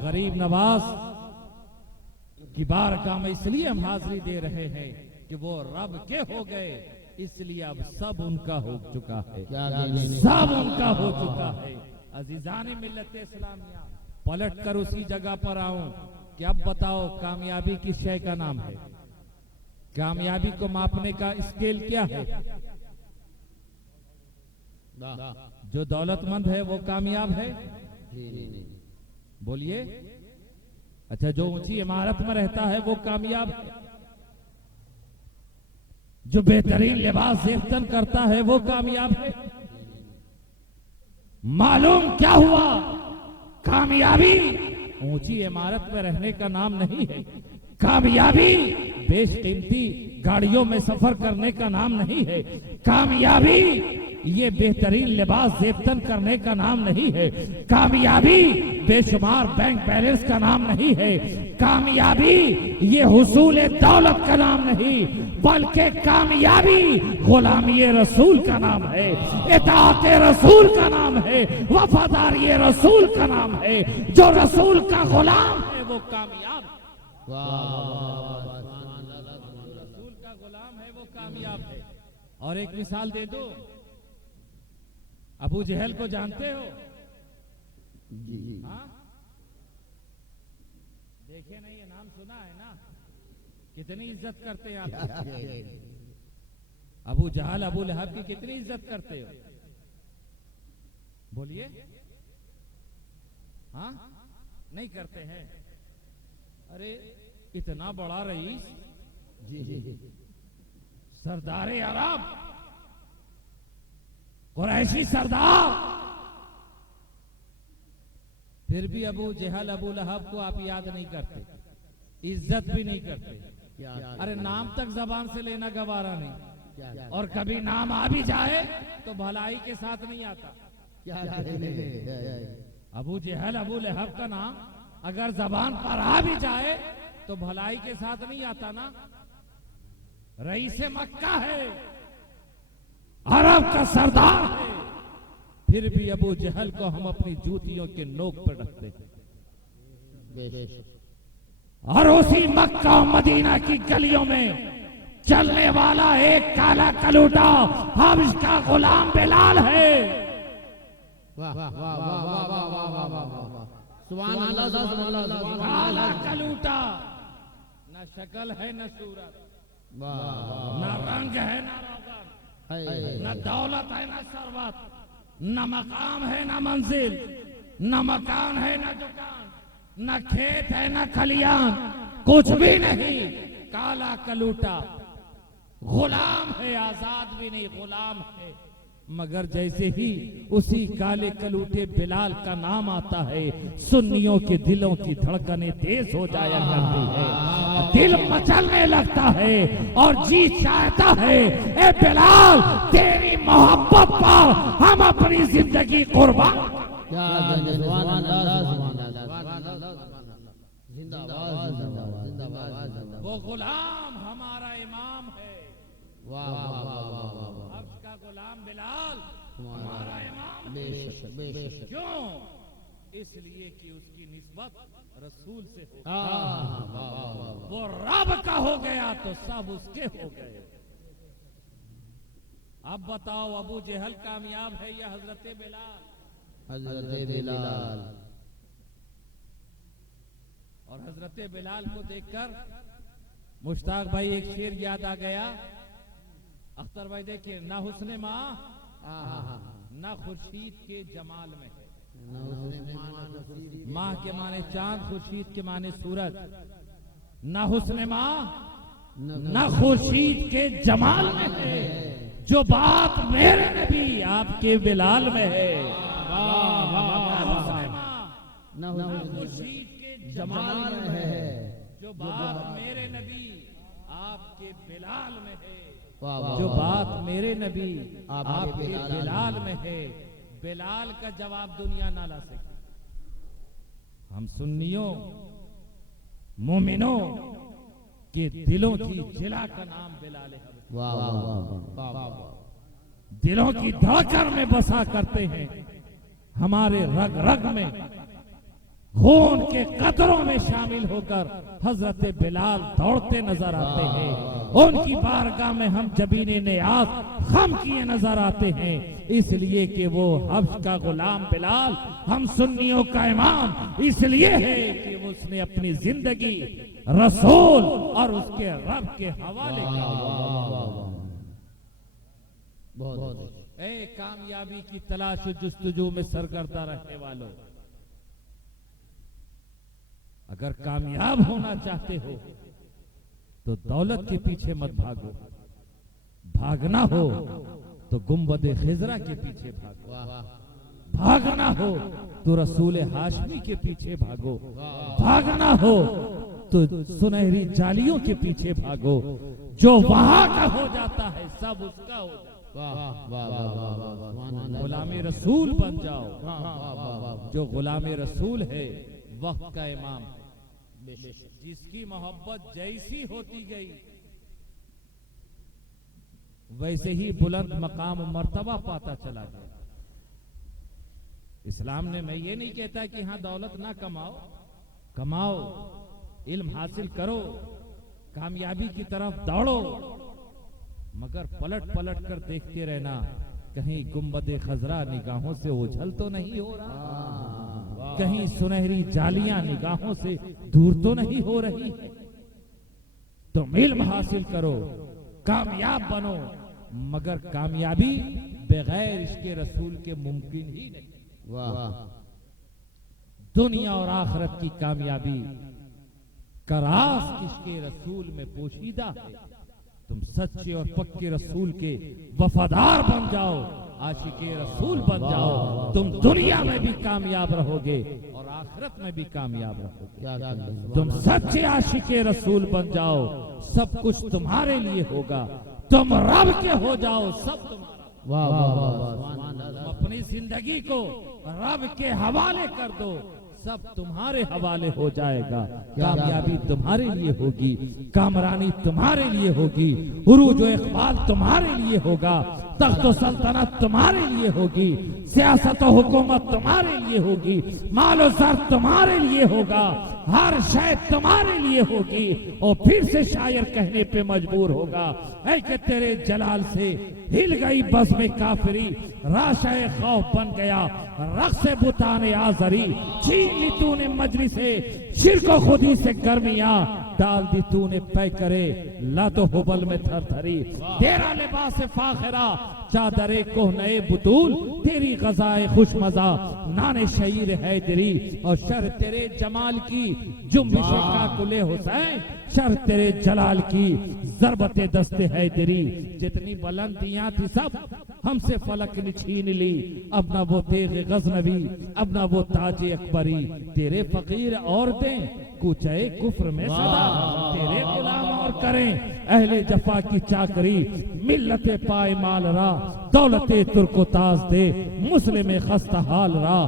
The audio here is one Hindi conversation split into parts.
गरीब नवाज की बारगाह में इसलिए हम हाजिरी दे रहे हैं कि वो रब के हो गए, इसलिए अब सब उनका हो चुका है, सब उनका हो चुका है। अजीजान मिल्लत इस्लामिया, पलट कर उसी जगह पर आऊं कि अब बताओ कामयाबी किस शय का नाम है? कामयाबी को मापने का स्केल क्या है? जो दौलतमंद है वो कामयाब है? बोलिए। अच्छा, जो ऊंची इमारत में रहता है वो कामयाब है? जो बेहतरीन लिबास जेफ्तन करता है वो कामयाब है? मालूम क्या हुआ? कामयाबी ऊंची इमारत में रहने का नाम नहीं है। कामयाबी बेशकीमती गाड़ियों में सफर करने का नाम नहीं है। कामयाबी ये बेहतरीन लिबास जेफ्तन करने का नाम नहीं है। कामयाबी बेशुमार बैंक बैलेंस का नाम नहीं है। कामयाबी ये हुसूल दौलत का नाम नहीं, बल्कि कामयाबी गुलामी रसूल का नाम है, इताअत रसूल का नाम है, वफादारी रसूल का नाम है। जो रसूल का गुलाम है वो कामयाब है। रसूल का गुलाम है वो कामयाब है। और एक मिसाल दे दो, अबू जहल को जानते हो? जी। हाँ, देखे नहीं, ये नाम सुना है ना? कितनी इज्जत करते हैं आप। अबू जहल, अबू लहब की कितनी इज्जत करते हो? बोलिए। हाँ, नहीं करते हैं? अरे इतना बड़ा रईस, जी, सरदार अरब, कुरैशी सरदार, फिर भी अबू जहल, अबू लहब को आप याद नहीं करते, इज्जत भी नहीं करते। अरे नाम तक जबान से लेना गवारा नहीं, और कभी नाम आ भी जाए तो भलाई के साथ नहीं आता। अबू जहल, अबू लहब का नाम अगर जबान पर आ भी जाए तो भलाई के साथ नहीं आता ना। रईस मक्का है, अरब का सरदार है, फिर भी अबू जहल को हम अपनी जूतियों के नोक पर रखते हैं। और उसी मक्का और मदीना की गलियों में चलने वाला एक काला कलूटा हम इसका गुलाम बिलाल है। वाह वाह वाह वाह वाह वाह वाह वाह वाह, सुभान अल्लाह, सुभान अल्लाह। काला कलूटा, न शक्ल है न सूरत, न रंग है न रोगन, न दौलत है न सरवत, न मकाम है न मंजिल, न मकान है न दुकान, न खेत है न खलियान, कुछ भी नहीं। काला कलूटा गुलाम है, आजाद भी नहीं, गुलाम है। मगर जैसे ही उसी काले कलूटे बिलाल का नाम आता है, सुन्नियों के दिलों की धड़कनें तेज हो जाया करती है, दिल मचलने लगता है और जी चाहता है, ए बिलाल तेरी मोहब्बत पर हम अपनी जिंदगी कुर्बान। वो गुलाम हमारा इमाम है। वाह वाह वाह वाह, का गुलाम बिलाल हमारा इमाम। बेशक बेशक। क्यों? इसलिए कि उसकी निस्बत रसूल से हो, वो रब का हो गया तो सब उसके हो गए। अब बताओ, अबू जहल कामयाब है या हजरत बिलाल? हजरत बिलाल। और हजरत बिलाल को देखकर मुश्ताक भाई एक शेर याद आ गया। अख्तर भाई देखिए, ना हुस्ने माँ ना खुर्शीद के जमाल में है। माँ के माने चांद, खुर्शीद के माने सूरज। ना हुस्ने माँ ना खुर्शीद के जमाल में है, जो बात मेरे नबी आपके बिलाल में है। ना खुर्शीद के जमाल में है, जो बात मेरे नबी आपके बिलाल में है। जो बात मेरे नबी आपके बिलाल में है, बिलाल का जवाब दुनिया ना ला सके। हम सुन्नियों मोमिनों के दिलों की जिला का नाम बिलाल है। वाह वाह वाह, दिलों की धड़कन में बसा करते हैं, हमारे रग रग में खून के कतरों में शामिल होकर हजरत बिलाल दौड़ते नजर आते हैं। उनकी बारगाह में हम जबीने नियाज खम किए नजर आते हैं, इसलिए कि वो हब्श का गुलाम बिलाल हम सुन्नियों का इमाम इसलिए है कि उसने अपनी जिंदगी रसूल और उसके रब के हवाले ए कामयाबी की तलाश जुस्तजू में सरगर्दा रहने वालों, अगर कामयाब होना चाहते हो तो दौलत के पीछे मत भागो, भागना हो तो गुंबदे खिजरा के पीछे भागो, भागना हो तो रसूल हाशमी के पीछे भागो, भागना हो तो सुनहरी जालियों के पीछे भागो। जो वहां का हो जाता है सब उसका हो जाता है। गुलामी रसूल बन जाओ। जो गुलामी रसूल है वक्त का इमाम, जिसकी मोहब्बत जैसी होती गई वैसे ही बुलंद मकाम मर्तबा पाता चला गया। इस्लाम ने, मैं ये नहीं कहता कि हाँ दौलत ना कमाओ, कमाओ, इल्म हासिल करो, कामयाबी की तरफ दौड़ो, मगर पलट पलट कर देखते रहना कहीं गुंबदे खजरा निगाहों से ओझल तो नहीं हो रहा, कहीं सुनहरी जालियां निगाहों से दूर तो नहीं हो रही है। तो इल्म हासिल करो, कामयाब बनो, मगर कामयाबी बगैर इसके रसूल के मुमकिन ही नहीं। दुनिया और आखिरत की कामयाबी का राज इसके रसूल में पोशीदा है। तुम सच्चे और पक्के रसूल के वफादार बन जाओ, आशिके रसूल बन जाओ, तुम दुनिया में भी कामयाब रहोगे और आखिरत में भी कामयाब रहोगे। तुम सच्चे आशिके रसूल बन जाओ, सब कुछ तुम्हारे लिए होगा। तुम रब के हो जाओ, सब तुम्हारा। अपनी जिंदगी को रब के हवाले कर दो, सब तुम्हारे हवाले हो जाएगा। कामयाबी तुम्हारे लिए होगी, कामरानी तुम्हारे लिए होगी, उरूज और इकबाल तुम्हारे लिए होगा, तख्त और सल्तनत तुम्हारे लिए होगी, सियासत और हुकूमत तुम्हारे लिए होगी, मालो सर तुम्हारे लिए होगा, हर शय तुम्हारे लिए होगी। और फिर से शायर कहने पे मजबूर होगा, ऐ कि तेरे जलाल से हिल गई बज़ में काफिरी, राशाए खौफ बन गया रक्स बुताने आजरी, छीन ली तूने मजलिस से शिरको खुदी से गर्मियां, डाल दी तूने पै करे ला तो हुबल में थरथरी। तेरा लिबास फाखिरा चादरे कोहनए बुतूल, तेरी गजाए खुश मजा नाने शहीर हैदरी। और शर तेरे जमाल की जुम्बिश काकुले हुसैन, शर तेरे जलाल की जरबते दस्ते हैदरी। जितनी बुलंदियां थी सब हमसे फलक ने छीन ली, अब ना वो तेग गजनवी, अब ना वो ताज अकबरी। तेरे फकीर औरतें कुचए कुफ्र में सदा, तेरे गुलाम और करें अहले जफा की चाकरी। मिल्लते पाए माल रा दौलते तुर्को ताज दे, मुस्लिम खस्ता हाल रा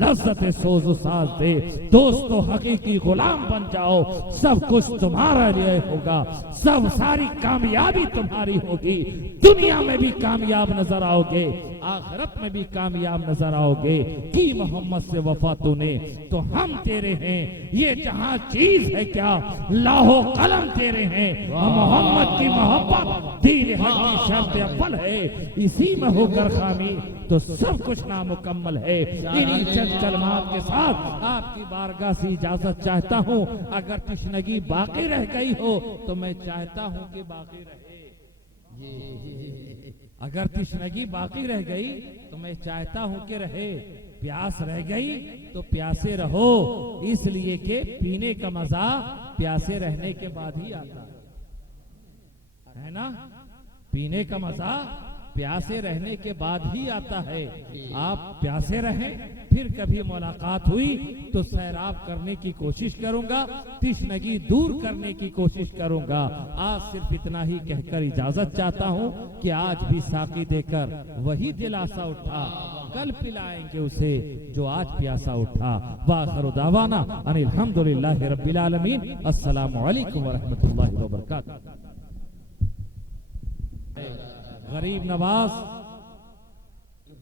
लज्जत सोजो साज दे। दोस्तों हकीकी गुलाम बन जाओ, सब कुछ तुम्हारा लिए होगा, सब सारी कामयाबी तुम्हारी होगी। दुनिया में भी कामयाब नजर आओगे, आखिरत में भी कामयाब नजर आओगे। की मोहम्मद से वफा तूने तो हम तेरे हैं, ये जहां चीज है क्या लाहो कलम तेरे हैं। मोहम्मद की मोहब्बत दीन हक की शर्त अव्वल है, इसी में होकर खामी तो सब कुछ नामुकम्मल है। इन्हीं चंद कलमात के साथ आपकी बारगाह से इजाजत चाहता हूँ। अगर तशनगी बाकी रह गई हो तो मैं चाहता हूँ कि बाकी रहे। अगर तशनगी बाकी रह गई तो मैं चाहता हूँ कि रहे। प्यास रह गई तो प्यासे रहो, इसलिए कि पीने का मजा प्यासे रहने के बाद ही आता है ना। पीने का मजा प्यासे रहने के बाद ही आता है। आप प्यासे रहें, फिर कभी मुलाकात हुई तो सैराब करने की कोशिश करूंगा, तशनगी दूर करने की कोशिश करूंगा। आज सिर्फ इतना ही कहकर इजाजत चाहता हूं कि आज भी साकी देकर वही दिलासा उठा, कल पिलाएंगे उसे जो आज प्यासा उठा। वाखिर दावाना अनिल हम्दुलिल्लाहि रब्बिल आलमीन। अस्सलामु अलैकुम व रहमतुल्लाहि व बरकातहू। गरीब नवाज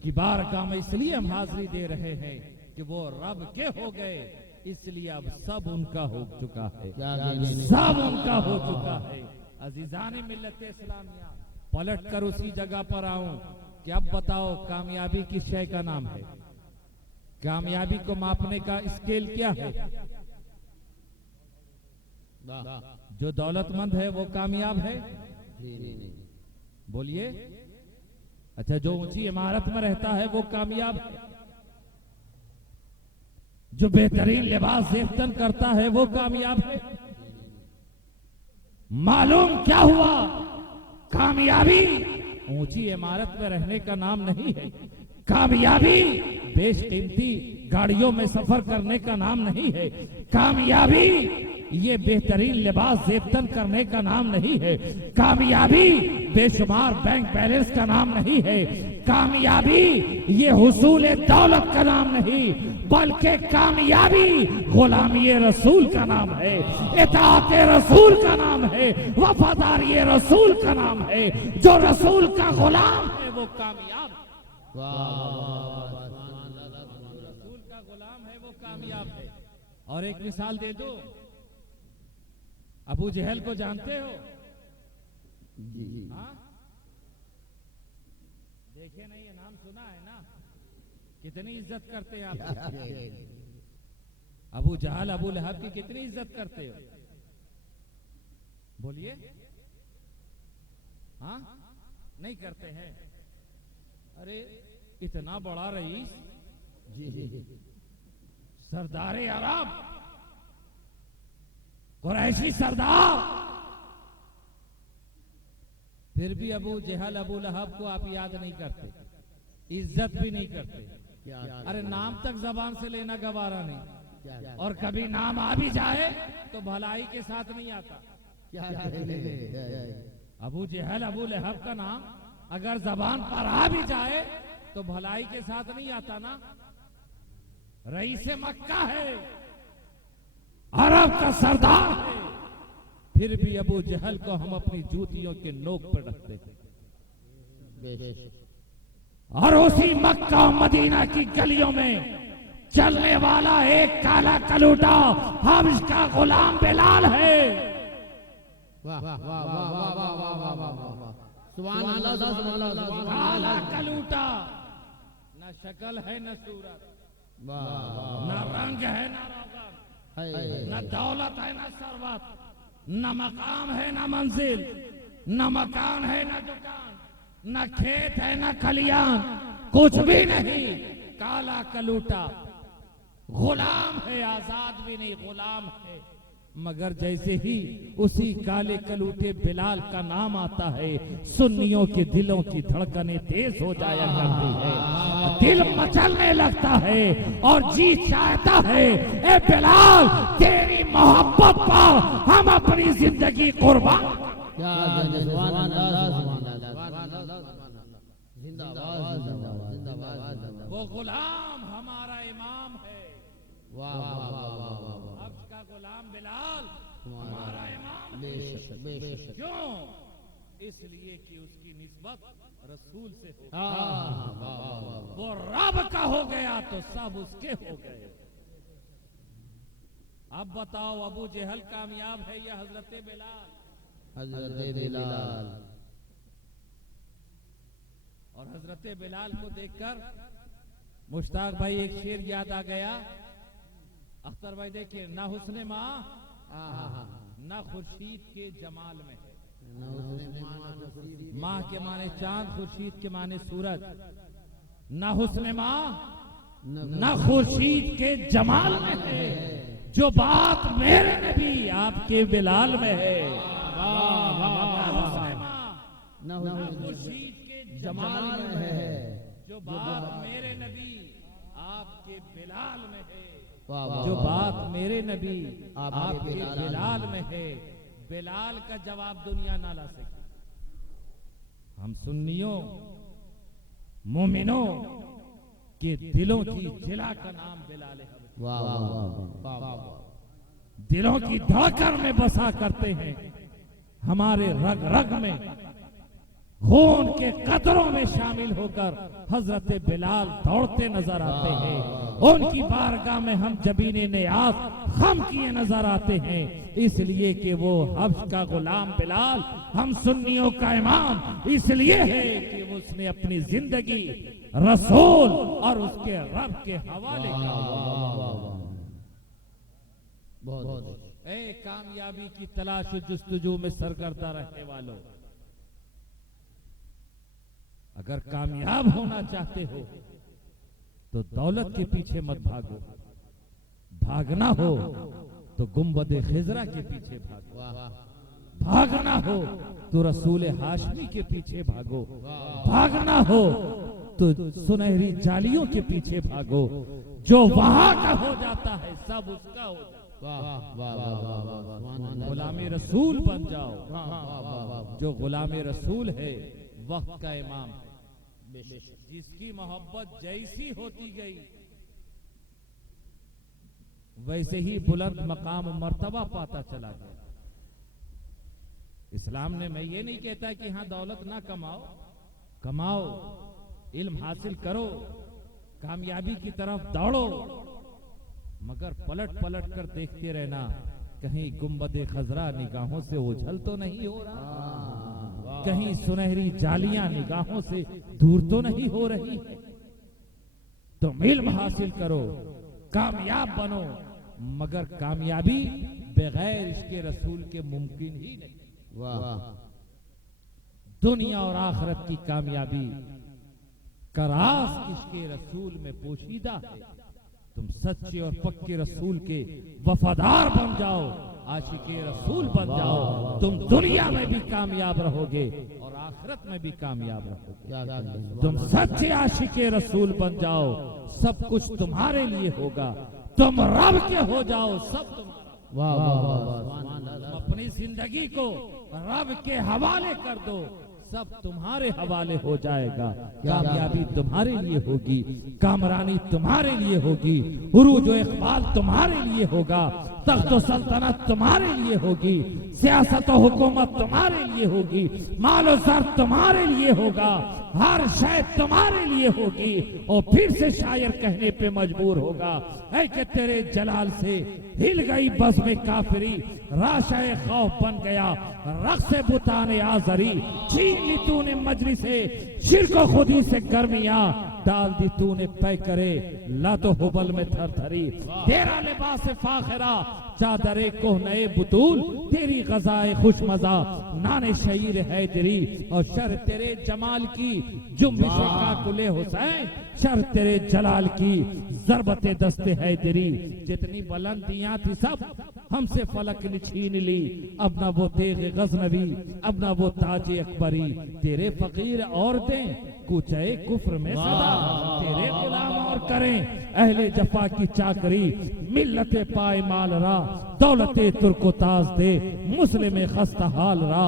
की बारगाह में इसलिए हम हाजिरी दे रहे हैं कि वो रब के हो गए, इसलिए अब सब उनका हो चुका है, क्या गिने? सब उनका हो चुका है। अजीजान मिल्लत इस्लामिया, पलट कर उसी जगह पर आऊं कि अब बताओ कामयाबी किस शय का नाम है? कामयाबी को मापने का स्केल क्या है? जो दौलतमंद है वो कामयाब है? बोलिए। अच्छा, जो ऊंची इमारत में रहता है वो कामयाब है? जो बेहतरीन लिबास जेफ्तन करता है वो कामयाब है? मालूम क्या हुआ? कामयाबी ऊंची इमारत में रहने का नाम नहीं है। कामयाबी बेशकीमती गाड़ियों में सफर करने का नाम नहीं है। कामयाबी ये बेहतरीन लिबास जेफ्तन करने का नाम नहीं है। कामयाबी बेशुमार बैंक बैलेंस का नाम नहीं है। कामयाबी ये हुसूल दौलत का नाम नहीं, बल्कि कामयाबी गुलामी रसूल का नाम है, इताअत रसूल का नाम है, वफादारी रसूल का नाम है। जो रसूल का गुलाम है वो कामयाब, रसूल का गुलाम है वो कामयाब है। और एक मिसाल दे दो, अबू जहल को जानते हो? हाँ, देखे नहीं, ये नाम सुना है ना? कितनी इज्जत करते हैं आप? अबू जहल, अबू लहब की कितनी इज्जत करते हो? बोलिए। हाँ, नहीं करते हैं? अरे इतना बड़ा रईस, सरदार अरब, कुरैशी सरदार, फिर भी अबू जहल, अबू लहब को आप याद नहीं करते, इज्जत भी नहीं करते। अरे नाम तक जबान से लेना गवारा नहीं, और कभी नाम आ भी जाए तो भलाई के साथ नहीं आता। अबू जहल, अबू लहब का नाम अगर जबान पर आ भी जाए तो भलाई के साथ नहीं आता ना। रईस मक्का है, अरब का सरदार है, फिर भी अबू जहल को हम अपनी जूतियों के नोक पर रखते हैं। और उसी मक्का और मदीना की गलियों में चलने वाला एक काला कलूटा हब्श का गुलाम बिलाल है। वाह वाह वाह वाह वाह वाह वाह वाह वाह वाह, सुभान अल्लाह, सुभान अल्लाह। काला कलूटा, न शक्ल है न सूरत, न रंग है न रोगन, न दौलत है न सरवत, न मकाम है न मंजिल, न मकान है न दुकान, न खेत है न खलियान, कुछ भी नहीं। काला कलूटा गुलाम है, आजाद भी नहीं, गुलाम है। मगर जैसे ही उसी काले कलूटे बिलाल का नाम आता है, सुन्नियों के दिलों की धड़कनें तेज हो जाया करती है, दिल मचलने लगता है और जी चाहता है, ए बिलाल तेरी मोहब्बत पर हम अपनी जिंदगी कुर्बान। वो गुलाम हमारा इमाम है। वाह वाह वाह वाह वाह, का गुलाम बिलाल हमारा इमाम। बेशक। क्यों? इसलिए कि उसकी निस्बत रसूल से हो, वो रब का हो गया तो सब उसके हो गए। अब बताओ, अबू जहल कामयाब है या हजरत बिलाल? हजरत बिलाल। और हजरत बिलाल को देखकर मुश्ताक भाई एक शेर याद आ गया। अख्तर भाई देखिए, ना हुस्ने माँ ना खुर्शीद के जमाल में है। माँ के माने चांद, खुर्शीद के माने सूरज। ना हुस्ने माँ ना खुर्शीद के जमाल में है, जो बात मेरे नबी आपके बिलाल में है। ना खुर्शीद के जमाल में है, जो बात मेरे नबी आपके बिलाल में है। जो बात मेरे नबी आपके बिलाल में है। बिलाल का जवाब दुनिया ना ला सके। हम सुन्नियों मोमिनों के दिलों की जिला का नाम बिलाल है। दिलों की धड़कन में बसा करते हैं, हमारे रग रग में खून के कतरों में शामिल होकर हजरत बिलाल दौड़ते नजर आते हैं। उनकी बारगाह में हम जबीने नियाज खम किए नजर आते हैं, इसलिए कि वो हब्श का गुलाम बिलाल हम सुन्नियों का इमाम इसलिए है कि उसने अपनी जिंदगी रसूल और उसके रब के हवाले का। ए कामयाबी की तलाश जुस्तजू में सरगर्दा रहने वालों, अगर कामयाब होना चाहते हो तो दौलत के पीछे मत भागो, भागना हो तो गुंबद खिजरा के पीछे भागो, भागना हो तो रसूल हाशमी के पीछे भागो, भागना हो तो सुनहरी जालियों के पीछे भागो। जो वहां का हो जाता है सब उसका हो जाता है। गुलामी रसूल बन जाओ। जो गुलामी रसूल है वक्त का इमाम, जिसकी मोहब्बत जैसी होती गई वैसे ही बुलंद मकाम मर्तबा पाता चला गया। इस्लाम ने, मैं ये नहीं कहता कि हाँ दौलत ना कमाओ, कमाओ, इल्म हासिल करो, कामयाबी की तरफ दौड़ो, मगर पलट पलट कर देखते रहना कहीं गुंबद खजरा निगाहों से ओझल तो नहीं हो रहा, कहीं सुनहरी जालियां निगाहों से दूर तो नहीं हो रही है। तुम इल्म हासिल करो, कामयाब बनो, मगर कामयाबी बगैर इश्क़े रसूल के मुमकिन ही नहीं। दुनिया और आखिरत की कामयाबी का राज इश्क़े रसूल में पोशीदा है। तुम सच्चे और पक्के रसूल के वफादार बन जाओ, आशिके रसूल बन जाओ, तुम दुनिया में भी कामयाब रहोगे और आखिरत में भी कामयाब रहोगे। तुम सच्चे आशिके रसूल बन जाओ, सब कुछ तुम्हारे लिए होगा। तुम रब के हो जाओ, सब तुम्हारा। अपनी जिंदगी को रब के हवाले कर दो, सब तुम्हारे हवाले हो जाएगा। कामयाबी तुम्हारे लिए होगी, कामरानी तुम्हारे लिए होगी, उरूज व इकबाल तुम्हारे लिए होगा, तख्त व सल्तनत तुम्हारे लिए होगी, सियासत व हुकूमत तुम्हारे लिए होगी, मालो सर तुम्हारे लिए होगा, हर शय तुम्हारे लिए होगी। और फिर से शायर कहने पे मजबूर होगा, ऐ कि तेरे जलाल से हिल गई बज़्म काफिरी, राशाए खौफ बन गया रक़्स बुताने आज़री, छीन ली तूने मजलिसे शिरको खुदी से गर्मियां, डाल दी तूने पै करे लातो हुबल में थरथरी। तेरा लिबास फाखिरा चादरे कोह नए बुतूल, तेरी गजाए खुश मजा नाने शहीर है तेरी। और शर तेरे जमाल की जुम्बिश काकुले हुसैन, शर तेरे जलाल की ज़रबते दस्ते है तेरी। जितनी बुलंदियां थी सब हमसे फलक ने छीन ली, अब ना वो तेग गज़नवी, अब ना वो ताज अकबरी। तेरे फकीर औरतें कूचे कुफ्र में सदा, तेरे गुलाम और करें अहले जफा की चाकरी। मिल्लते पाए माल रा दौलते तुर्को ताज दे, मुस्लिम खस्ता हाल रा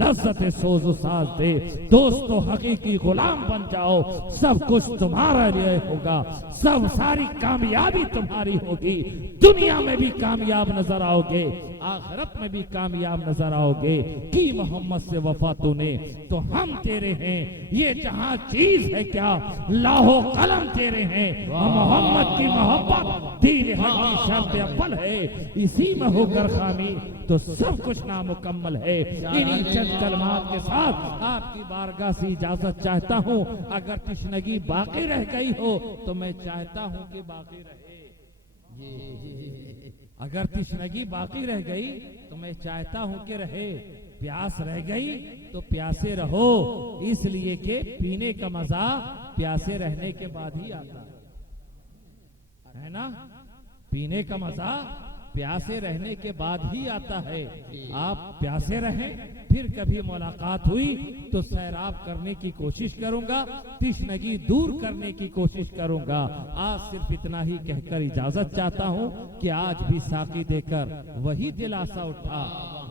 लज्जत सोजो साज दे। दोस्तों हकीकी गुलाम बन जाओ, सब कुछ तुम्हारा लिए होगा, सब सारी कामयाबी तुम्हारी होगी। दुनिया में भी कामयाब नजर आओगे, आखिरत में भी कामयाब नजर आओगे। की मोहम्मद से वफा तूने तो हम तेरे हैं, ये जहां चीज है क्या लाहो कलम तेरे हैं। मोहम्मद की मोहब्बत दीन हक की शर्त अव्वल है, इसी में होकर खामी तो सब कुछ नामुकम्मल है। इन्हीं चंद कलमात के साथ आपकी बारगाह से इजाजत चाहता हूँ। अगर तशनगी बाकी रह गई हो तो मैं चाहता हूँ कि बाकी रहे। अगर तशनगी बाकी रह गई तो मैं चाहता हूँ कि रहे। प्यास रह गई तो प्यासे रहो, इसलिए कि पीने का मजा प्यासे रहने के बाद ही आता है ना। पीने का मजा प्यासे रहने के बाद ही आता है। आप प्यासे रहें, फिर कभी मुलाकात हुई तो सैराब करने की कोशिश करूंगा, तशनगी दूर करने की कोशिश करूंगा। आज सिर्फ इतना ही कहकर इजाजत चाहता हूं कि आज भी साकी देकर वही दिलासा उठा,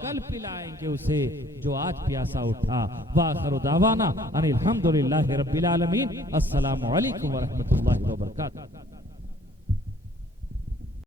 कल पिलाएंगे उसे जो आज प्यासा उठा। वाखिरु दावाना अनिल हम्दुलिल्लाहि रब्बिल आलमीन। अस्सलामु अलैकुम व रहमतुल्लाहि व बरकातुहू।